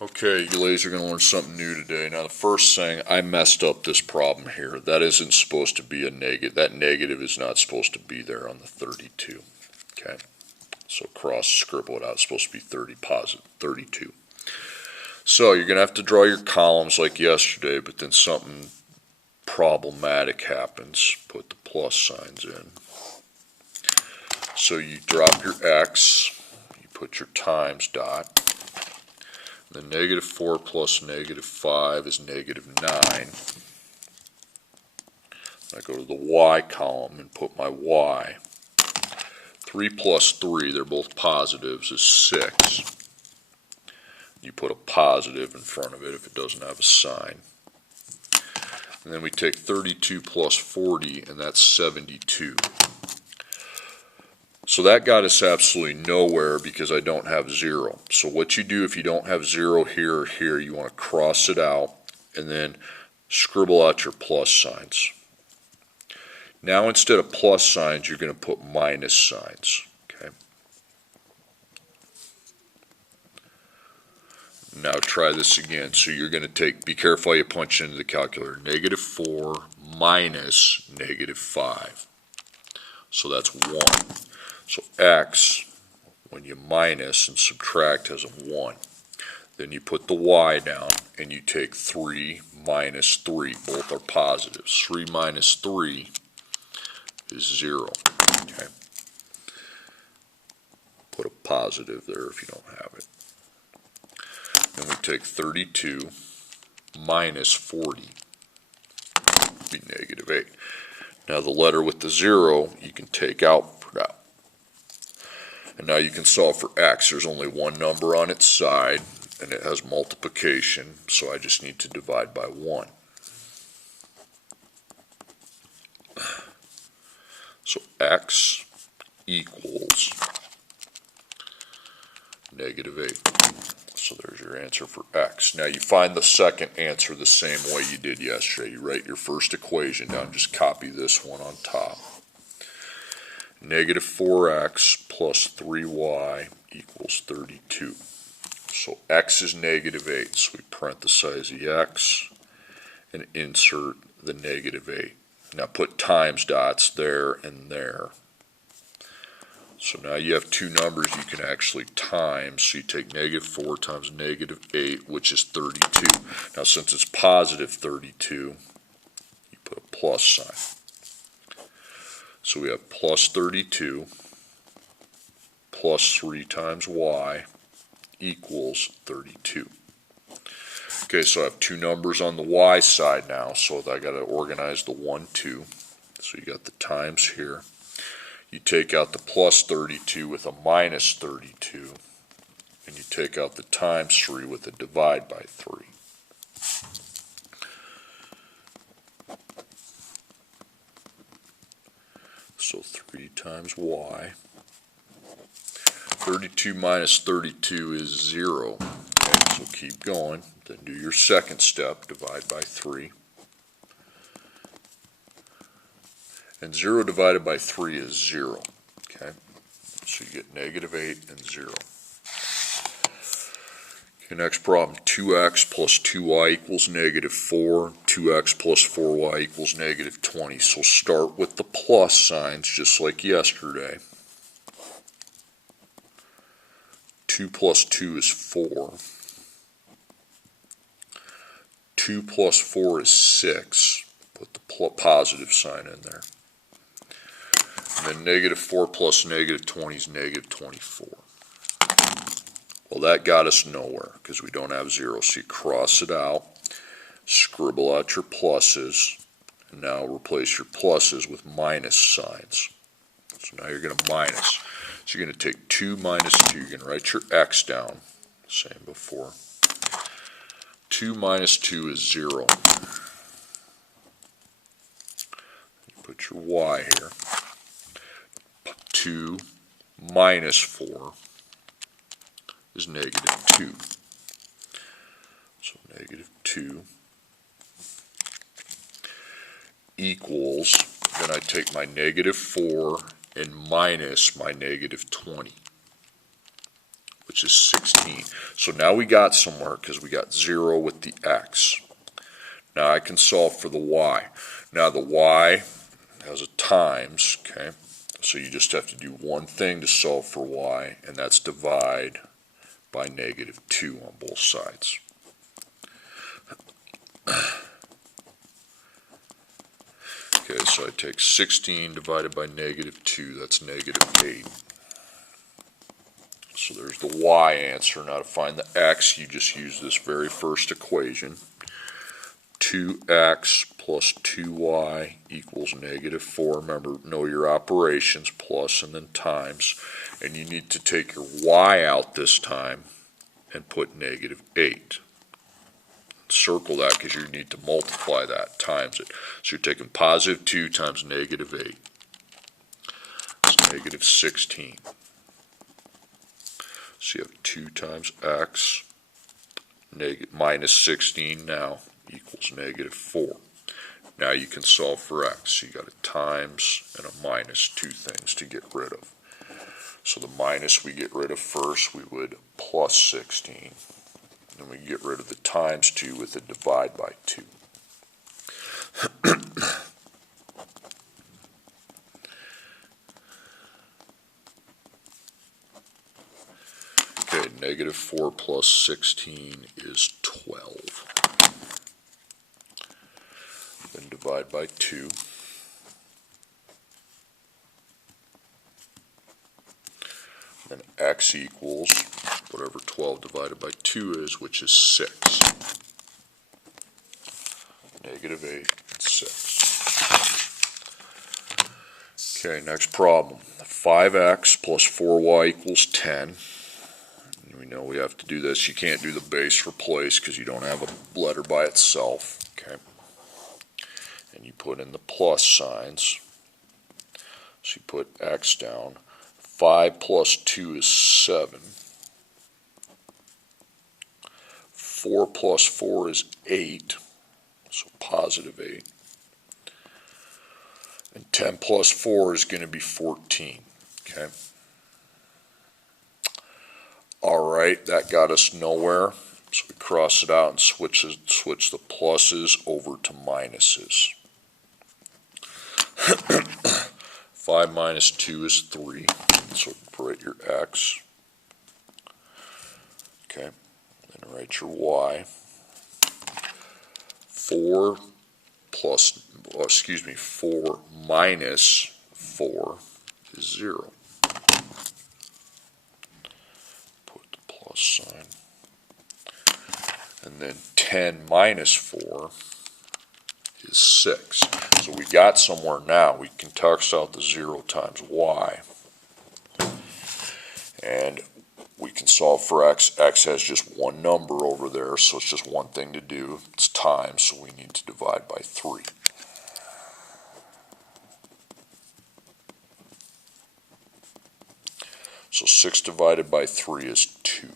Okay, you ladies are going to learn something new today. Now, the first thing, I messed up this problem here. That isn't supposed to be a negative. That negative is not supposed to be there on the 32. Okay, so scribble it out. It's supposed to be 30 positive, 32. So you're going to have to draw your columns like yesterday, but then something problematic happens. Put the plus signs in. So you drop your x, you put your times dot. The -4 plus -5 is -9. I go to the y column and put my y. 3 plus 3, they're both positives, is 6. You put a positive in front of it if it doesn't have a sign. And then we take 32 plus 40, and that's 72. So that got us absolutely nowhere because I don't have 0. So what you do if you don't have 0 here or here, you want to cross it out and then scribble out your plus signs. Now instead of plus signs, you're going to put minus signs. Okay. Now try this again. So you're going to be careful how you punch into the calculator. -4 minus -5. So that's 1. So x, when you minus and subtract, has a 1. Then you put the y down and you take 3 minus 3. Both are positives. 3 minus 3 is 0. Okay. Put a positive there if you don't have it. Then we take 32 minus 40. Be -8. Now the letter with the 0 you can take out for now. And now you can solve for x. There's only one number on its side, and it has multiplication, so I just need to divide by 1. So x equals -8. So there's your answer for x. Now you find the second answer the same way you did yesterday. You write your first equation down, just copy this one on top. -4x plus 3y equals 32. So x is -8, so we parenthesize the x and insert the -8. Now put times dots there and there. So now you have two numbers you can actually times. So you take -4 times -8, which is 32. Now since it's positive 32, you put a plus sign. So we have plus 32 plus 3 times y equals 32. Okay, so I have two numbers on the y side now, so I got to organize the 1, 2. So you got the times here. You take out the plus 32 with a minus 32, and you take out the times 3 with a divide by 3. So 3 times y. 32 minus 32 is 0. Okay, so keep going. Then do your second step, divide by 3. And 0 divided by 3 is 0. Okay, so you get -8 and 0. Okay, next problem, 2x plus 2y equals -4. 2x plus 4y equals -20. So start with the plus signs just like yesterday. 2 plus 2 is 4. 2 plus 4 is 6. Put the positive sign in there. And then -4 plus -20 is -24. Well, that got us nowhere because we don't have 0. So you cross it out, scribble out your pluses, and now replace your pluses with minus signs. So now you're going to minus. So you're going to take 2 minus 2. You're going to write your x down, same before. 2 minus 2 is 0. You put your y here. 2 minus 4 is -2. So -2 equals, then I take my -4 and minus my -20, which which is 16. So now we got somewhere because we got 0 with the x. Now I can solve for the y. Now the y has a times, okay? So you just have to do one thing to solve for y, and that's divide by -2 on both sides. Okay, so I take 16 divided by -2, that's -8. So there's the y answer. Now to find the x, you just use this very first equation. 2x plus 2y equals -4. Remember, know your operations, plus and then times. And you need to take your y out this time and put -8. Circle that because you need to multiply that, times it. So you're taking +2 times -8. It's -16. So you have 2 times x minus 16 now equals -4. Now you can solve for x. So you got a times and a minus, two things to get rid of. So the minus we get rid of first, we would plus 16. Then we get rid of the times 2 with a divide by 2. Okay, -4 plus 16 is 12. Then divide by 2. Then x equals whatever 12 divided by 2 is, which is 6. -8 and 6. Okay, next problem. 5x plus 4y equals 10. We know we have to do this. You can't do the base replace because you don't have a letter by itself. Okay. And you put in the plus signs. So you put x down. 5 plus 2 is 7. 4 plus 4 is 8. So +8. And 10 plus 4 is going to be 14. Okay. Alright, that got us nowhere. So we cross it out and switch the pluses over to minuses. 5 minus 2 is 3. So write your x. Okay. Then write your y. 4 minus 4 is 0. Put the plus sign. And then 10 minus 4 is 6. So we got somewhere now. We can toss out the 0 times y. And we can solve for x. X has just one number over there, so it's just one thing to do. It's times, so we need to divide by 3. So 6 divided by 3 is 2.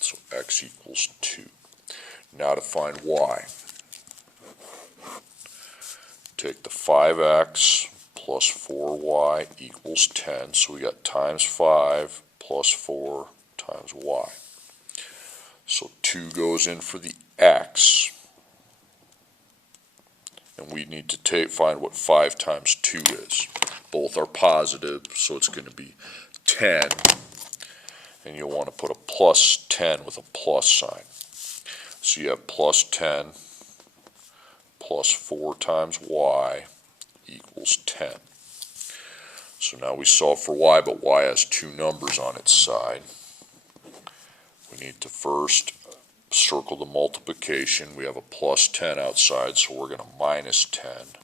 So x equals 2. Now to find y. Take the 5x plus 4y equals 10. So we got times 5 plus 4 times y. So 2 goes in for the x. And we need to find what 5 times 2 is. Both are positive, so it's going to be 10. And you'll want to put a plus 10 with a plus sign. So you have plus 10 plus 4 times y equals 10. So now we solve for y, but y has two numbers on its side. We need to first circle the multiplication. We have a plus 10 outside, so we're going to minus 10.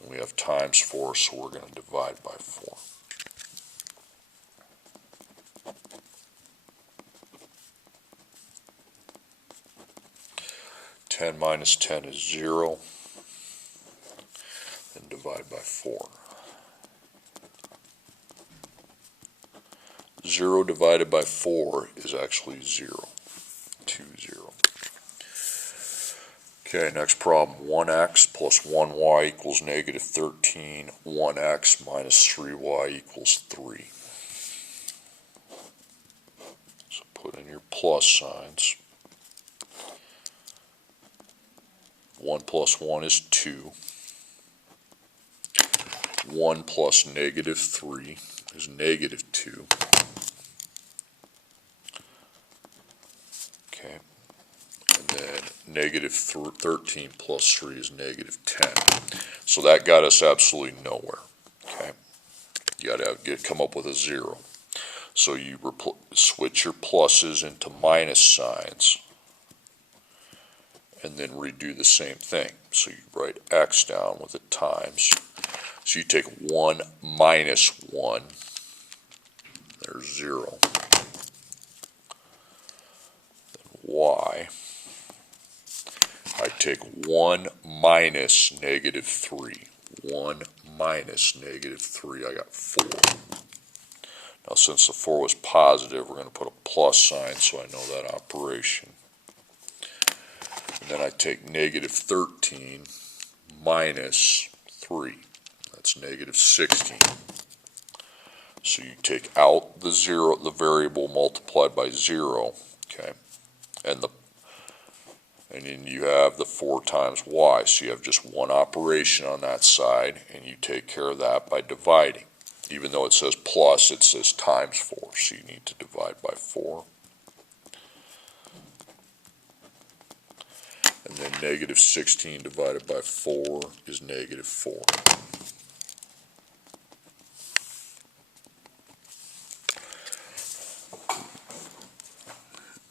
And we have times 4, so we're going to divide by 4. Ten minus 10 is 0. Then divide by 4. 0 divided by 4 is actually 0. 2, 0. Okay, next problem. 1x plus 1y equals -13. 1x minus 3y equals 3. plus signs. 1 plus 1 is 2. 1 plus negative 3 is negative 2. Okay. And then negative 13 plus 3 is negative 10. So that got us absolutely nowhere. Okay. You got to come up with a 0. So you switch your pluses into minus signs and then redo the same thing. So you write x down with a times. So you take 1 minus 1. There's 0. Then y. I take 1 minus negative 3. 1 minus negative 3. I got 4. Now since the 4 was positive, we're going to put a plus sign so I know that operation. And then I take negative 13 minus 3. That's negative 16. So you take out the 0, the variable multiplied by 0, okay, and then you have the 4 times y. So you have just one operation on that side, and you take care of that by dividing. Even though it says plus, it says times 4, so you need to divide by 4. And then negative 16 divided by 4 is negative 4.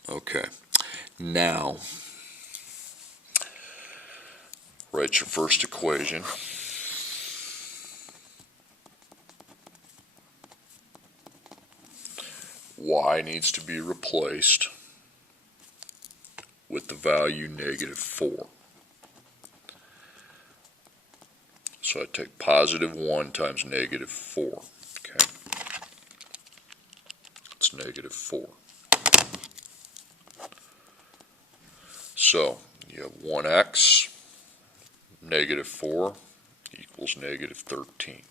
Okay, now write your first equation. Y needs to be replaced with the value negative 4. So I take positive 1 times negative 4. Okay, it's negative 4. So you have 1x, negative 4 equals negative 13.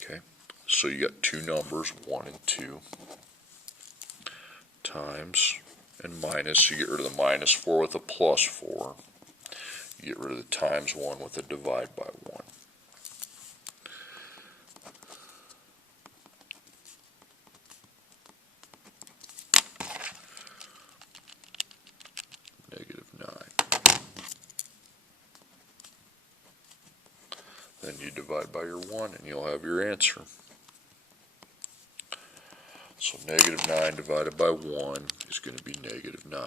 Okay, so you got two numbers, 1 and 2, times and minus. You get rid of the minus 4 with a plus 4. You get rid of the times 1 with a divide by 1. Negative 9. Then you divide by your 1 and you'll have your answer. So negative 9 divided by 1 is going to be negative 9.